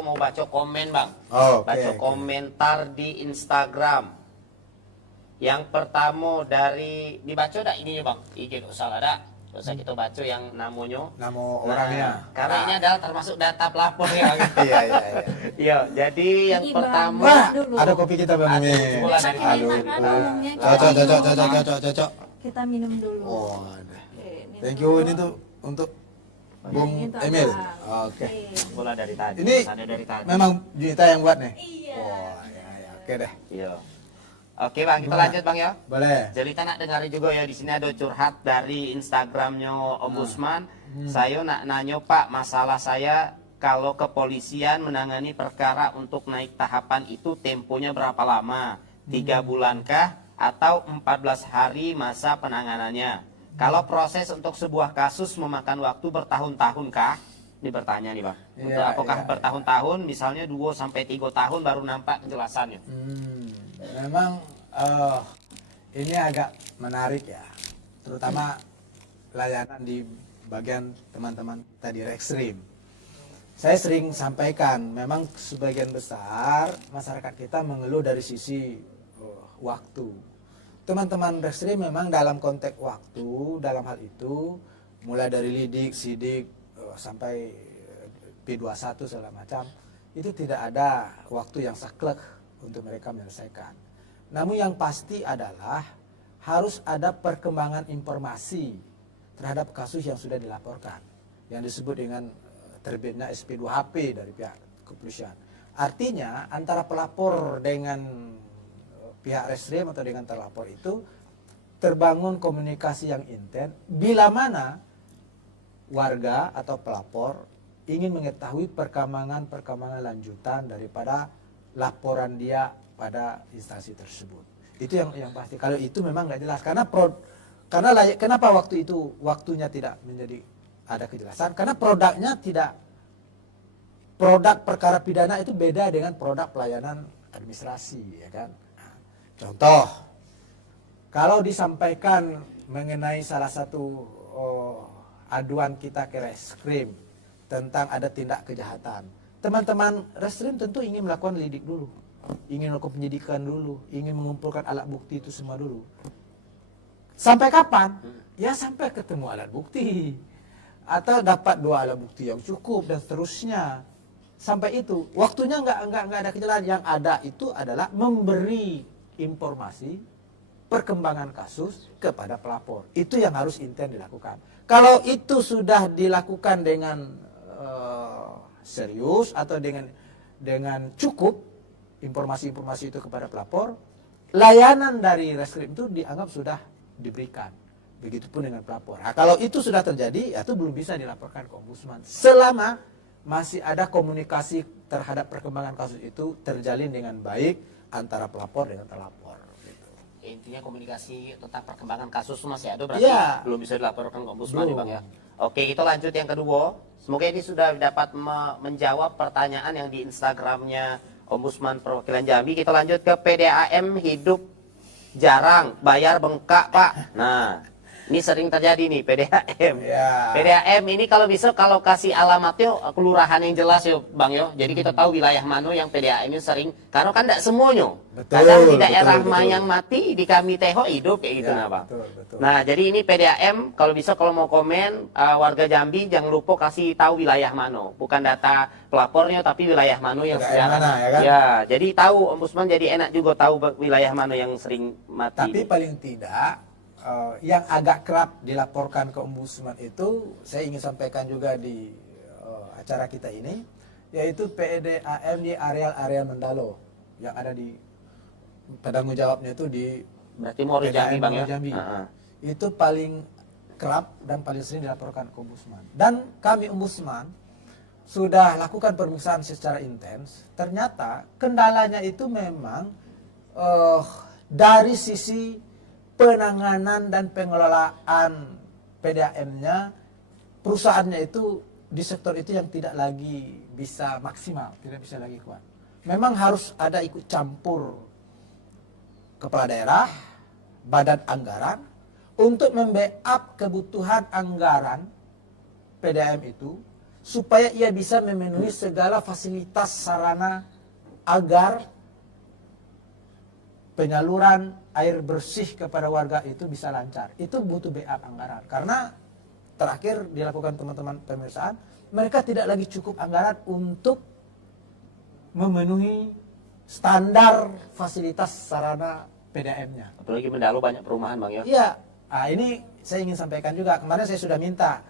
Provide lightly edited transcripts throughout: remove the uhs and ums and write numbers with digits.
Mau baca komen bang, Baca komentar di Instagram. Yang pertama dari dibaca dak ininya bang, IG nggak salah dak, nggak usah kita baca yang namanya. Nama orangnya. Karena ini adalah termasuk data pelapor ya bang. Iya. Iya, jadi yang Ini pertama Wah, ada kopi kita Bang Aduh, Mimin. bola dari Kita tadi. minum minumnya. Cocok. Kita minum dulu. Oh, ada. Ini Thank you, ini tuh untuk Bung Ini untuk Emil. Abang. Oke. Bola dari tadi. Ini Ada dari tadi. memang Juita yang buat nih? Iya. Oh, ya. Oke deh. Iya. Oke bang, kita Gimana? lanjut bang ya. Boleh. Jadi kita nak dengar juga ya, di sini ada curhat dari Instagramnya Ombudsman. Saya nak nanya Pak, masalah saya kalau kepolisian menangani perkara untuk naik tahapan itu temponya berapa lama? 3 bulankah atau 14 hari masa penanganannya? Kalau proses untuk sebuah kasus memakan waktu bertahun-tahun kah? Ini bertanya nih bang. Untuk Iya, apakah iya. bertahun-tahun, misalnya 2 sampai 3 tahun baru nampak kejelasannya? Memang ini agak menarik ya, terutama layanan di bagian teman-teman tadi Rexrim. Saya sering sampaikan, memang sebagian besar masyarakat kita mengeluh dari sisi waktu. Teman-teman Rexrim memang dalam konteks waktu, dalam hal itu, mulai dari lidik, sidik, sampai P21 segala macam, itu tidak ada waktu yang saklek untuk mereka menyelesaikan. Namun yang pasti adalah harus ada perkembangan informasi terhadap kasus yang sudah dilaporkan, yang disebut dengan terbitnya SP2HP dari pihak kepolisian. Artinya antara pelapor dengan pihak reskrim atau dengan terlapor itu terbangun komunikasi yang intens bila mana warga atau pelapor ingin mengetahui perkembangan lanjutan daripada laporan dia pada instansi tersebut. Itu yang pasti. Kalau itu memang nggak jelas kenapa waktu itu waktunya tidak menjadi ada kejelasan, karena produknya tidak, produk perkara pidana itu beda dengan produk pelayanan administrasi, ya kan. Contoh, kalau disampaikan mengenai salah satu aduan kita ke reskrim tentang ada tindak kejahatan, teman-teman reskrim tentu ingin melakukan lidik dulu, ingin melakukan penyidikan dulu, ingin mengumpulkan alat bukti itu semua dulu. Sampai kapan? Ya sampai ketemu alat bukti atau dapat 2 alat bukti yang cukup dan seterusnya. Sampai itu waktunya nggak ada kejelasan. Yang ada itu adalah memberi informasi perkembangan kasus kepada pelapor. Itu yang harus intens dilakukan. Kalau itu sudah dilakukan dengan serius atau dengan cukup informasi-informasi itu kepada pelapor, layanan dari reskrim itu dianggap sudah diberikan. Begitupun dengan pelapor. Nah, kalau itu sudah terjadi, itu belum bisa dilaporkan ke Ombudsman selama masih ada komunikasi terhadap perkembangan kasus itu terjalin dengan baik antara pelapor dengan terlapor. Gitu. Intinya komunikasi tentang perkembangan kasus masih ada, berarti Ya, belum bisa dilaporkan ke Ombudsman belum. nih bang ya. Oke, kita lanjut yang kedua. Semoga ini sudah dapat menjawab pertanyaan yang di Instagramnya Ombudsman Perwakilan Jambi. Kita lanjut ke PDAM hidup jarang, bayar bengkak Pak. Nah, ini sering terjadi nih PDAM. Ya. PDAM ini kalau bisa kalau kasih alamatnya kelurahan yang jelas ya Bang yo. Jadi kita tahu wilayah mana yang PDAM ini sering. Karena kan tidak semuanya. Betul, Kadang di daerah betul. yang mati di kami teho hidup kayak gitu Ya, nah Bang. betul. Nah jadi ini PDAM kalau bisa kalau mau komen warga Jambi jangan lupa kasih tahu wilayah mana. Bukan data pelapornya tapi wilayah mana yang Wilayah mana, ya kan? Ya, jadi tahu Ombudsman jadi enak juga tahu wilayah mana yang sering mati. Tapi paling tidak yang agak kerap dilaporkan ke Ombudsman itu saya ingin sampaikan juga di acara kita ini, yaitu PDAM di areal-areal Mendalo yang ada di tanggung jawabnya itu di Berarti mau Jambi Bang ya. Jambi. Itu paling kerap dan paling sering dilaporkan ke Ombudsman. Dan kami Ombudsman sudah lakukan pemeriksaan secara intens. Ternyata kendalanya itu memang dari sisi penanganan dan pengelolaan PDAM-nya, perusahaannya itu di sektor itu yang tidak lagi bisa maksimal, tidak bisa lagi kuat. Memang harus ada ikut campur kepala daerah, badan anggaran, untuk membackup kebutuhan anggaran PDAM itu supaya ia bisa memenuhi segala fasilitas sarana agar penyaluran air bersih kepada warga itu bisa lancar. Itu butuh backup anggaran. Karena terakhir dilakukan teman-teman pemeriksaan, mereka tidak lagi cukup anggaran untuk memenuhi standar fasilitas sarana PDAM-nya. Apalagi Mendalu banyak perumahan Bang ya. Iya, nah, ini saya ingin sampaikan juga. Kemarin saya sudah minta,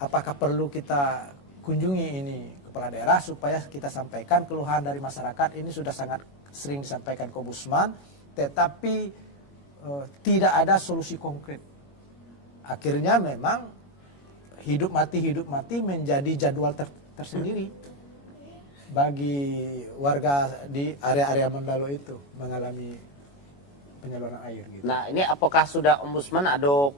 apakah perlu kita kunjungi ini kepala daerah supaya kita sampaikan keluhan dari masyarakat. Ini sudah sangat sering disampaikan ke Ombudsman, tetapi tidak ada solusi konkret. Akhirnya memang hidup mati menjadi jadwal tersendiri bagi warga di area-area Mendalu itu mengalami penyaluran air gitu. Nah, ini apakah sudah Ombudsman ada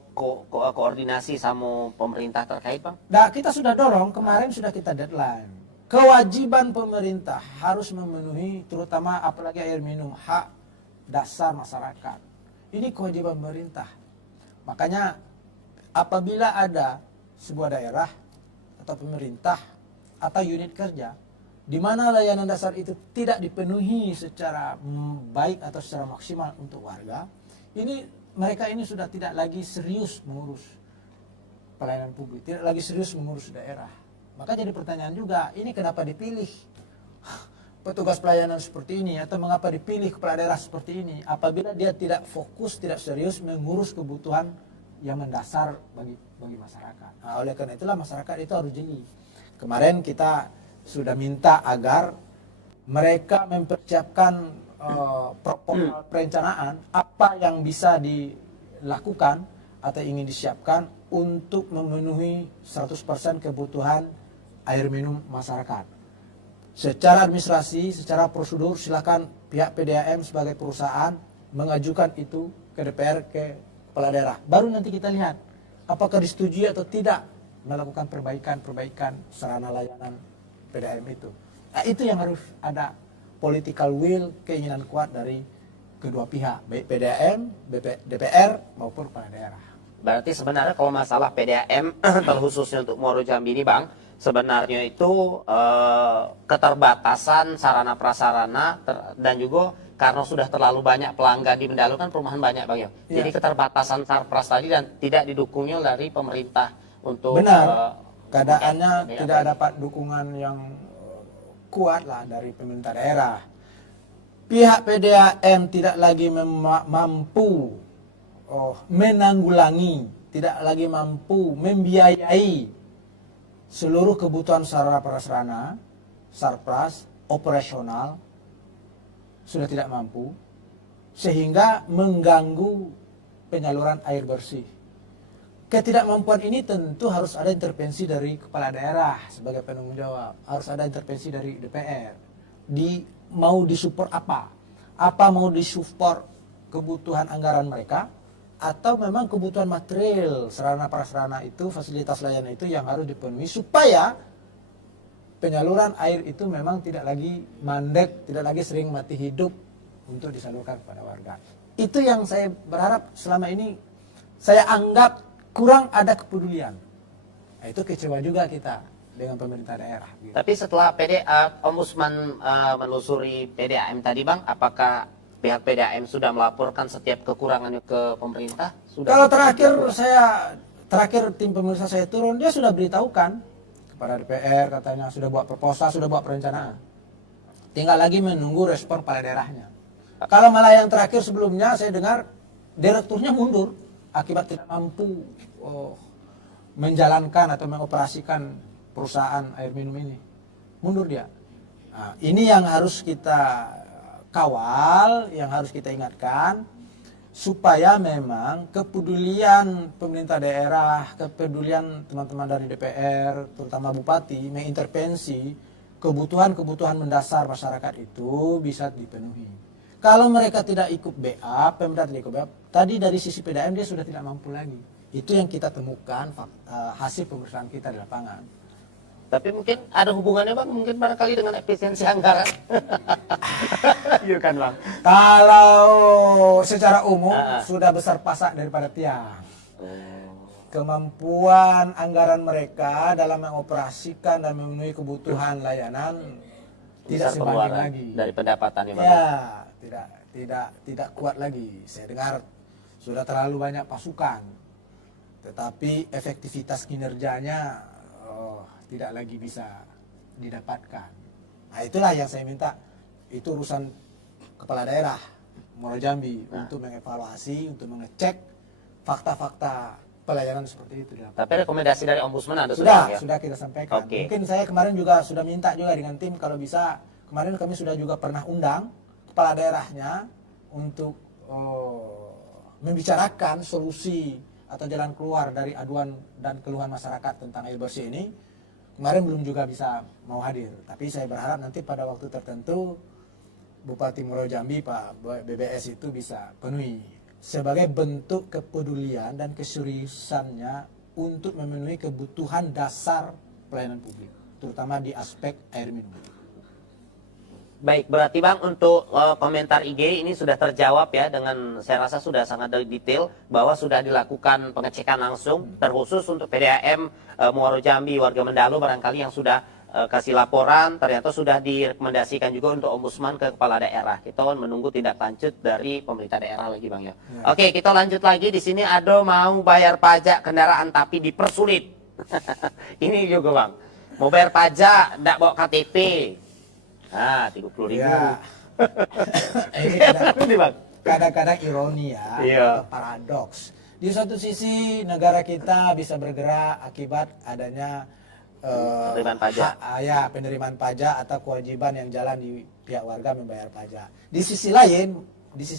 koordinasi sama pemerintah terkait, Bang? Nah, kita sudah dorong, kemarin sudah kita deadline. Kewajiban pemerintah harus memenuhi, terutama apalagi air minum, hak dasar masyarakat. Ini kewajiban pemerintah. Makanya apabila ada sebuah daerah atau pemerintah atau unit kerja di mana layanan dasar itu tidak dipenuhi secara baik atau secara maksimal untuk warga, mereka ini sudah tidak lagi serius mengurus pelayanan publik, tidak lagi serius mengurus daerah. Maka jadi pertanyaan juga, ini kenapa dipilih petugas pelayanan seperti ini, atau mengapa dipilih kepala daerah seperti ini apabila dia tidak fokus, tidak serius mengurus kebutuhan yang mendasar bagi masyarakat. Nah, oleh karena itulah masyarakat itu harus jeli. Kemarin kita sudah minta agar mereka mempersiapkan perencanaan apa yang bisa dilakukan atau ingin disiapkan untuk memenuhi 100% kebutuhan air minum masyarakat. Secara administrasi, secara prosedur, silakan pihak PDAM sebagai perusahaan mengajukan itu ke DPR, ke kepala daerah. Baru nanti kita lihat apakah disetujui atau tidak melakukan perbaikan sarana layanan PDAM itu. Nah, itu yang harus ada political will, keinginan kuat dari kedua pihak, baik PDAM, DPR maupun kepala daerah. Berarti sebenarnya kalau masalah PDAM terkhususnya untuk Muaro Jambi ini, Bang, sebenarnya itu keterbatasan sarana prasarana dan juga karena sudah terlalu banyak pelanggan di Mendalu kan perumahan banyak, Bang ya. Ya. Jadi keterbatasan sarpras tadi dan tidak didukungnya dari pemerintah untuk benar. Keadaannya tidak dapat dukungan yang kuat lah dari pemerintah daerah. Pihak PDAM tidak lagi mampu menanggulangi, tidak lagi mampu membiayai seluruh kebutuhan sarana prasarana, sarpras, operasional, sudah tidak mampu, sehingga mengganggu penyaluran air bersih. Ketidakmampuan ini tentu harus ada intervensi dari kepala daerah sebagai penanggung jawab. Harus ada intervensi dari DPR. Mau disupport apa? Apa mau disupport kebutuhan anggaran mereka? Atau memang kebutuhan material, sarana prasarana itu, fasilitas layanan itu yang harus dipenuhi supaya penyaluran air itu memang tidak lagi mandek, tidak lagi sering mati hidup untuk disalurkan kepada warga. Itu yang saya berharap selama ini saya anggap kurang ada kepedulian. Nah, itu kecewa juga kita dengan pemerintah daerah. Gitu. Tapi setelah Ombudsman menelusuri PDAM tadi, Bang, apakah pihak PDAM sudah melaporkan setiap kekurangannya ke pemerintah? Kalau terakhir tim pemeriksa saya turun, dia sudah beritahukan kepada DPR, katanya sudah buat proposal, sudah buat perencanaan. Tinggal lagi menunggu respon kepala daerahnya. Kalau malah yang terakhir sebelumnya saya dengar direkturnya mundur akibat tidak mampu menjalankan atau mengoperasikan perusahaan air minum ini. Mundur dia. Nah, ini yang harus kita kawal, yang harus kita ingatkan, supaya memang kepedulian pemerintah daerah, kepedulian teman-teman dari DPR, terutama Bupati, mengintervensi kebutuhan-kebutuhan mendasar masyarakat itu bisa dipenuhi. Kalau mereka tidak ikut BA, pemerintah tidak ikut BA, tadi dari sisi PDAM dia sudah tidak mampu lagi. Itu yang kita temukan hasil pemeriksaan kita di lapangan. Tapi mungkin ada hubungannya, Bang, mungkin barangkali dengan efisiensi anggaran. Iya kan, Bang? Kalau secara umum sudah besar pasak daripada tiang. kemampuan anggaran mereka dalam mengoperasikan dan memenuhi kebutuhan layanan tidak Besar sebanding pengeluaran lagi. dari pendapatan ya, Bang. Ya, tidak kuat lagi. Saya dengar sudah terlalu banyak pasukan, tetapi efektivitas kinerjanya tidak lagi bisa didapatkan. Nah, itulah yang saya minta. Itu urusan kepala daerah Muaro Jambi untuk mengevaluasi, untuk mengecek fakta-fakta pelayanan seperti itu. Tapi rekomendasi dari Ombudsman ada Sudah ya? kita sampaikan. Oke. Mungkin saya kemarin juga sudah minta juga dengan tim kalau bisa. Kemarin kami sudah juga pernah undang kepala daerahnya untuk membicarakan solusi atau jalan keluar dari aduan dan keluhan masyarakat tentang air bersih ini. Kemarin belum juga bisa mau hadir, tapi saya berharap nanti pada waktu tertentu Bupati Muaro Jambi Pak BBS itu bisa penuhi sebagai bentuk kepedulian dan keseriusannya untuk memenuhi kebutuhan dasar pelayanan publik, terutama di aspek air minum. Baik, berarti Bang untuk komentar IG ini sudah terjawab ya, dengan saya rasa sudah sangat detail bahwa sudah dilakukan pengecekan langsung terkhusus untuk PDAM Muaro Jambi warga Mendalu barangkali yang sudah kasih laporan ternyata sudah direkomendasikan juga untuk Ombudsman ke kepala daerah. Kita menunggu tindak lanjut dari pemerintah daerah lagi Bang ya. Oke, kita lanjut lagi. Di sini Ado mau bayar pajak kendaraan tapi dipersulit. Ini juga Bang. Mau bayar pajak enggak bawa KTP. Ah, 30.000. Ya. Ini kadang-kadang ironi ya, Iya. atau paradoks. Di satu sisi negara kita bisa bergerak akibat adanya Penerimaan pajak. Penerimaan pajak atau kewajiban yang jalan di pihak warga membayar pajak. Di sisi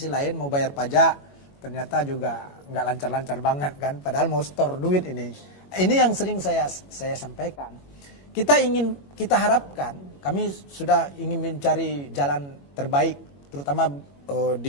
lain mau bayar pajak ternyata juga nggak lancar-lancar banget kan, padahal mau store duit ini. Ini yang sering saya sampaikan. Kita harapkan, kami sudah ingin mencari jalan terbaik terutama di